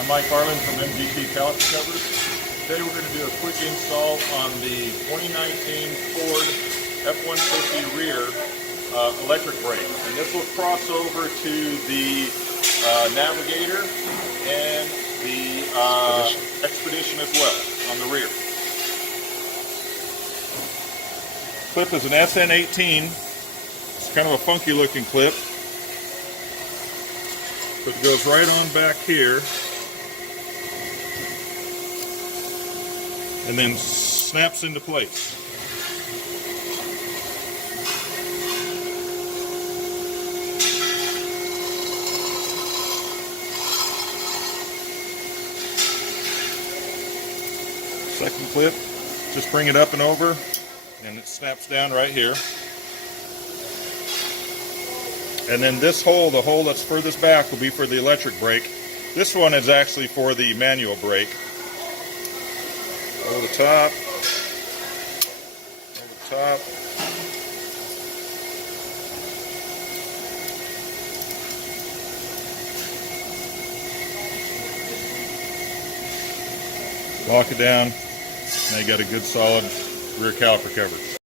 I'm Mike Harlan from MGT Caliper Covers. Today we're going to do a quick install on the 2019 Ford F-150 rear electric brake. And this will cross over to the Navigator and the Expedition as well on the rear. Clip is an SN18. It's kind of a funky looking clip. But it goes right on back here and then snaps into place. Second clip, just bring it up and over and it snaps down right here. And then this hole, the hole that's furthest back, will be for the electric brake. This one is actually for the manual brake. Over the top. Over the top. Lock it down. Now you got a good solid rear caliper cover.